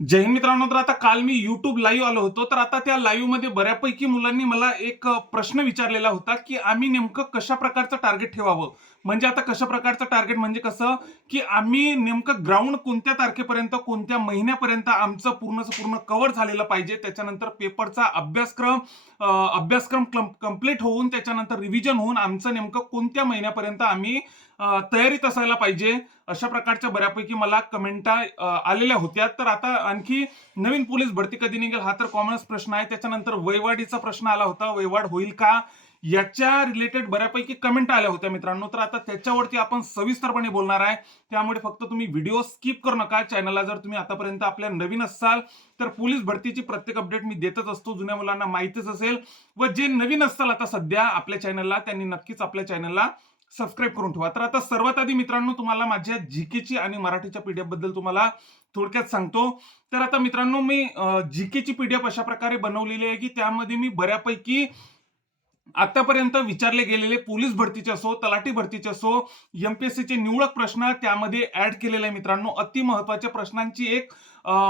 जय हिंद मित्रांनो. तर आता काल मी YouTube लाईव्ह आलो होतो. तर आता त्या लाईव्हमध्ये बऱ्यापैकी मुलांनी मला एक प्रश्न विचारलेला होता, की आम्ही नेमकं कशा प्रकारचं टार्गेट ठेवावं? म्हणजे आता कशा प्रकारचं टार्गेट म्हणजे कसं, की आम्ही नेमकं ग्राउंड कोणत्या तारखेपर्यंत, कोणत्या महिन्यापर्यंत आमचं पूर्णचं पूर्ण कव्हर झालेलं पाहिजे. त्याच्यानंतर पेपरचा अभ्यासक्रम कंप्लीट होऊन त्याच्यानंतर रिव्हिजन होऊन आमचं नेमकं कोणत्या महिन्यापर्यंत आम्ही तयारीत असायला पाहिजे. अशा प्रकारच्या बऱ्यापैकी मला कमेंटा आलेल्या होत्या. तर आता आणखी नवीन पोलीस भरती कधी निघेल हा तर कॉमनच प्रश्न आहे. त्याच्यानंतर वयवाढीचा प्रश्न आला होता, वयवाढ होईल का, याच्या रिलेटेड बऱ्यापैकी कमेंट आल्या होत्या मित्रांनो. तर आता त्याच्यावरती आपण सविस्तरपणे बोलणार आहे. त्यामुळे फक्त तुम्ही व्हिडिओ स्किप करू नका. चॅनलला जर तुम्ही आतापर्यंत आपल्या नवीन असाल तर पोलीस भरतीची प्रत्येक अपडेट मी देतच असतो. जुन्या मुलांना माहितीच असेल, व जे नवीन असतील आता सध्या आपल्या चॅनलला त्यांनी नक्कीच आपल्या चॅनलला सबस्क्राईब करून ठेवा. तर आता सर्वात आधी मित्रांनो तुम्हाला माझ्या जीकेची आणि मराठीच्या पीडीएफ बद्दल तुम्हाला थोडक्यात सांगतो. तर आता मित्रांनो मी जीकेची पीडीएफ अशा प्रकारे बनवलेली आहे, की त्यामध्ये मी बऱ्यापैकी आतापर्यंत विचारले गेलेले पोलीस भरतीचे असो, तलाठी भरतीचे असो, एमपीएससीचे निवडक प्रश्न त्यामध्ये ऍड केलेले आहे मित्रांनो. अति महत्वाच्या प्रश्नांची एक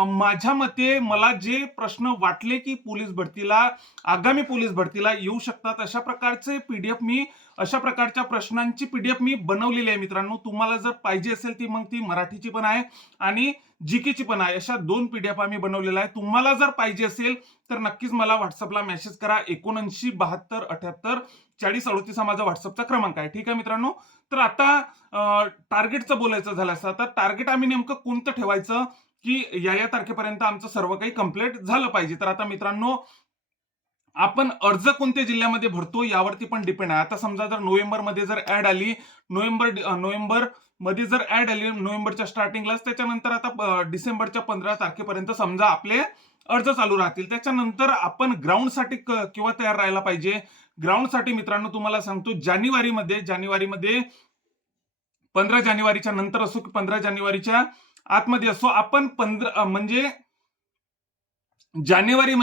माझ्या मते मला जे प्रश्न वाटले की पोलीस भरतीला, आगामी पोलीस भरतीला येऊ शकतात, अशा प्रकारचे पीडीएफ मी, अशा प्रकारच्या प्रश्नांची पीडीएफ मी बनवलेली आहे मित्रांनो. तुम्हाला जर पाहिजे असेल ती मग ती मराठीची पण आहे आणि जीकेची पण आहे. अशा दोन पीडीएफ आम्ही बनवलेल्या आहे. तुम्हाला जर पाहिजे असेल तर नक्कीच मला व्हॉट्सअपला मेसेज करा. 79 72 78 40 38 हा माझा व्हॉट्सअपचा क्रमांक आहे. ठीक आहे मित्रांनो. तर आता टार्गेटचं बोलायचं झालं असतं, तर टार्गेट आम्ही नेमकं कोणतं ठेवायचं, की या तारखेपर्यंत आमचं सर्व काही कंप्लीट झालं पाहिजे. तर आता मित्रांनो आपण अर्ज कोणत्या जिल्ह्यामध्ये भरतो यावरती पण डिपेंड आहे. आता समजा जर नोव्हेंबरमध्ये जर ऍड आली, नोव्हेंबर मध्ये जर ऍड आली नोव्हेंबरच्या स्टार्टिंगलाच, त्याच्यानंतर आता डिसेंबरच्या 15 तारखेपर्यंत समजा आपले अर्ज चालू राहतील. त्याच्यानंतर आपण ग्राउंडसाठी किंवा तयार राहायला पाहिजे. ग्राउंडसाठी मित्रांनो तुम्हाला सांगतो, जानेवारीमध्ये 15 जानेवारीच्या नंतर असो की 15 जानेवारीच्या आतमध्ये असो, आपण 15 म्हणजे जानेवारी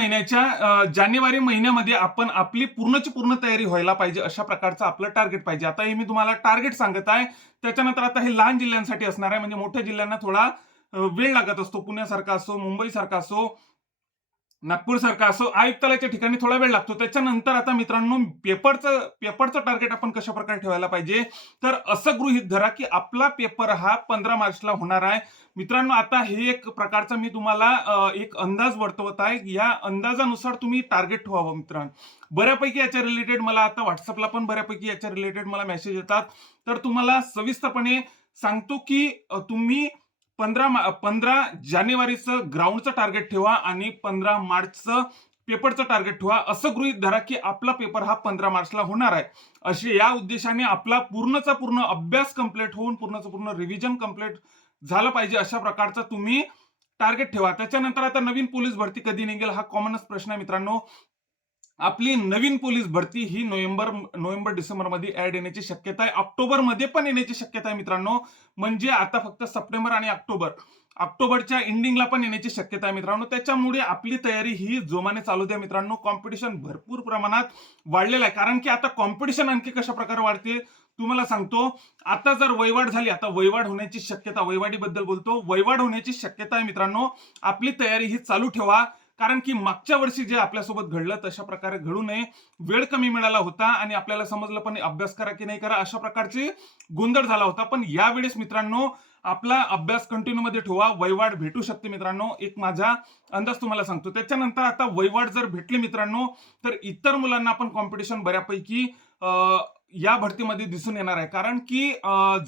महिन्यामध्ये आपण आपली पूर्णची पूर्ण तयारी व्हायला पाहिजे, अशा प्रकारचं आपलं टार्गेट पाहिजे. आता हे मी तुम्हाला टार्गेट सांगत आहे. त्याच्यानंतर आता हे लहान जिल्ह्यांसाठी असणार आहे, म्हणजे मोठ्या जिल्ह्यांना थोडा वेळ लागत असतो. पुण्यासारखा असो, मुंबईसारखा असो, नागपूर सारखा असो, आयुक्तालयाच्या ठिकाणी थोडा वेळ लागतो. त्याच्यानंतर आता मित्रांनो पेपरचं टार्गेट आपण कशा प्रकारे ठेवायला पाहिजे, तर असं गृहीत धरा की आपला पेपर हा 15 मार्चला होणार आहे. मित्रांनो आता हे एक प्रकारचा मी तुम्हाला एक अंदाज वर्तवत आहे. या अंदाजानुसार तुम्ही टार्गेट ठेवावं मित्रांनो. बऱ्यापैकी याच्या रिलेटेड मला आता व्हॉट्सअपला पण बऱ्यापैकी याच्या रिलेटेड मला मेसेज येतात. तर तुम्हाला सविस्तरपणे सांगतो की तुम्ही 15 जानेवारीचं ग्राउंडचं टार्गेट ठेवा आणि 15 मार्चचं पेपरचं टार्गेट ठेवा. असं गृहीत धरा की आपला पेपर हा 15 मार्चला होणार आहे. असे या उद्देशाने आपला पूर्णचा पूर्ण अभ्यास कंप्लीट होऊन पूर्णचं पूर्ण रिव्हिजन कंप्लीट झालं पाहिजे, अशा प्रकारचं तुम्ही टार्गेट ठेवा. त्याच्यानंतर आता नवीन पोलीस भरती कधी निघेल हा कॉमनच प्रश्न आहे मित्रांनो. आपली नवीन पोलीस भरती ही नोव्हेंबर डिसेंबर मध्ये ऍड येण्याची शक्यता आहे. ऑक्टोबर मध्ये पण येण्याची शक्यता आहे मित्रांनो. म्हणजे आता फक्त सप्टेंबर आणि ऑक्टोबरच्या एंडिंगला पण येण्याची शक्यता आहे मित्रांनो. त्याच्यामुळे आपली तयारी ही जोमाने चालू द्या मित्रांनो. कॉम्पिटिशन भरपूर प्रमाणात वाढलेलं आहे. कारण की आता कॉम्पिटिशन आणखी कशा प्रकारे वाढते तुम्हाला सांगतो. आता जर वयवाढ झाली, आता वयवाढ होण्याची शक्यता, वयवाढीबद्दल बोलतो, वयवाढ होण्याची शक्यता आहे मित्रांनो. आपली तयारी ही चालू ठेवा. कारण की मागच्या वर्षी जे आपल्यासोबत घडलं तशा प्रकारे घडू नये. वेळ कमी मिळाला होता आणि आपल्याला समजलं पण अभ्यास करा की नाही करा, अशा प्रकारचे गोंधळ झाला होता. पण यावेळेस मित्रांनो आपला अभ्यास कंटिन्यू मध्ये ठेवा. वयवाढ भेटू शकते मित्रांनो, एक माझा अंदाज तुम्हाला सांगतो. त्याच्यानंतर आता वयवाढ जर भेटली मित्रांनो, तर इतर मुलांना पण कॉम्पिटिशन बऱ्यापैकी या भरतीमध्ये दिसून येणार आहे. कारण की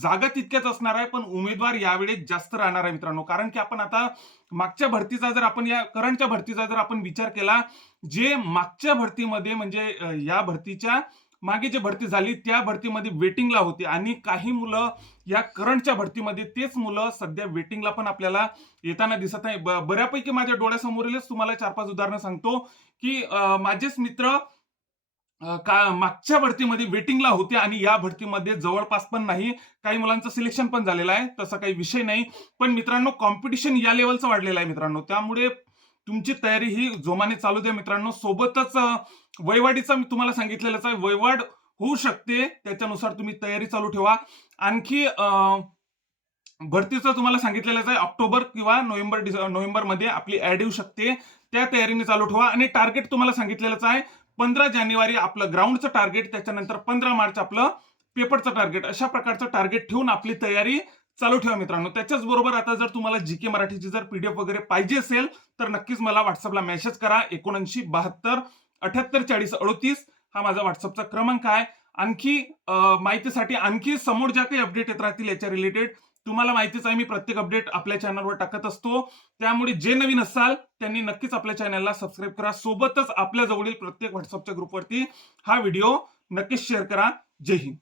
जागा तितक्याच असणार आहे, पण उमेदवार यावेळेस जास्त राहणार आहे मित्रांनो. कारण की आपण आता मागच्या भरतीचा जर आपण या करंटच्या भरतीचा जर आपण विचार केला, जे मागच्या भरतीमध्ये म्हणजे या भरतीच्या मागे जी भरती झाली त्या भरतीमध्ये वेटिंगला होती, आणि काही मुलं या करंटच्या भरतीमध्ये तेच मुलं सध्या वेटिंगला पण आपल्याला येताना दिसत आहे. बऱ्यापैकी माझ्या डोळ्यासमोरीलच तुम्हाला 4-5 उदाहरणं सांगतो की माझेच मित्र मागच्या भरतीमध्ये वेटिंगला होते आणि या भरतीमध्ये जवळपास पण नाही. काही मुलांचं सिलेक्शन पण झालेलं आहे, तसा काही विषय नाही. पण मित्रांनो कॉम्पिटिशन या लेवलचं वाढलेलं आहे मित्रांनो. त्यामुळे तुमची तयारी ही जोमाने चालू द्या मित्रांनो. सोबतच वयवाढीचा मी तुम्हाला सांगितलेलंच आहे, वयवाढ होऊ शकते, त्याच्यानुसार तुम्ही तयारी चालू ठेवा. आणखी भरतीचं तुम्हाला सांगितलेलंच आहे, ऑक्टोबर किंवा नोव्हेंबरमध्ये आपली ऍड येऊ शकते. त्या तयारीने चालू ठेवा आणि टार्गेट तुम्हाला सांगितलेलंच आहे. 15 जानेवारी आपलं ग्राउंडचं टार्गेट, त्याच्यानंतर 15 मार्च आपलं पेपरचं टार्गेट, अशा प्रकारचं टार्गेट ठेवून आपली तयारी चालू ठेवा मित्रांनो. त्याच्याच बरोबर आता जर तुम्हाला जीके मराठीची जर पीडीएफ वगैरे पाहिजे असेल तर नक्कीच मला व्हॉट्सअपला मेसेज करा. 7972 78 40 38 हा माझा व्हॉट्सअपचा क्रमांक आहे. आणखी माहितीसाठी आणखी समोर ज्या काही अपडेट येत राहतील याच्या रिलेटेड, तुम्हाला माहितीच आहे मी प्रत्येक अपडेट आपल्या चॅनलवर टाकत असतो. त्यामुळे जे नवीन असाल त्यांनी नक्कीच आपल्या चॅनलला सबस्क्राईब करा. सोबतच आपल्या जवळील प्रत्येक व्हॉट्सअपच्या ग्रुपवरती हा व्हिडिओ नक्कीच शेअर करा. जय हिंद.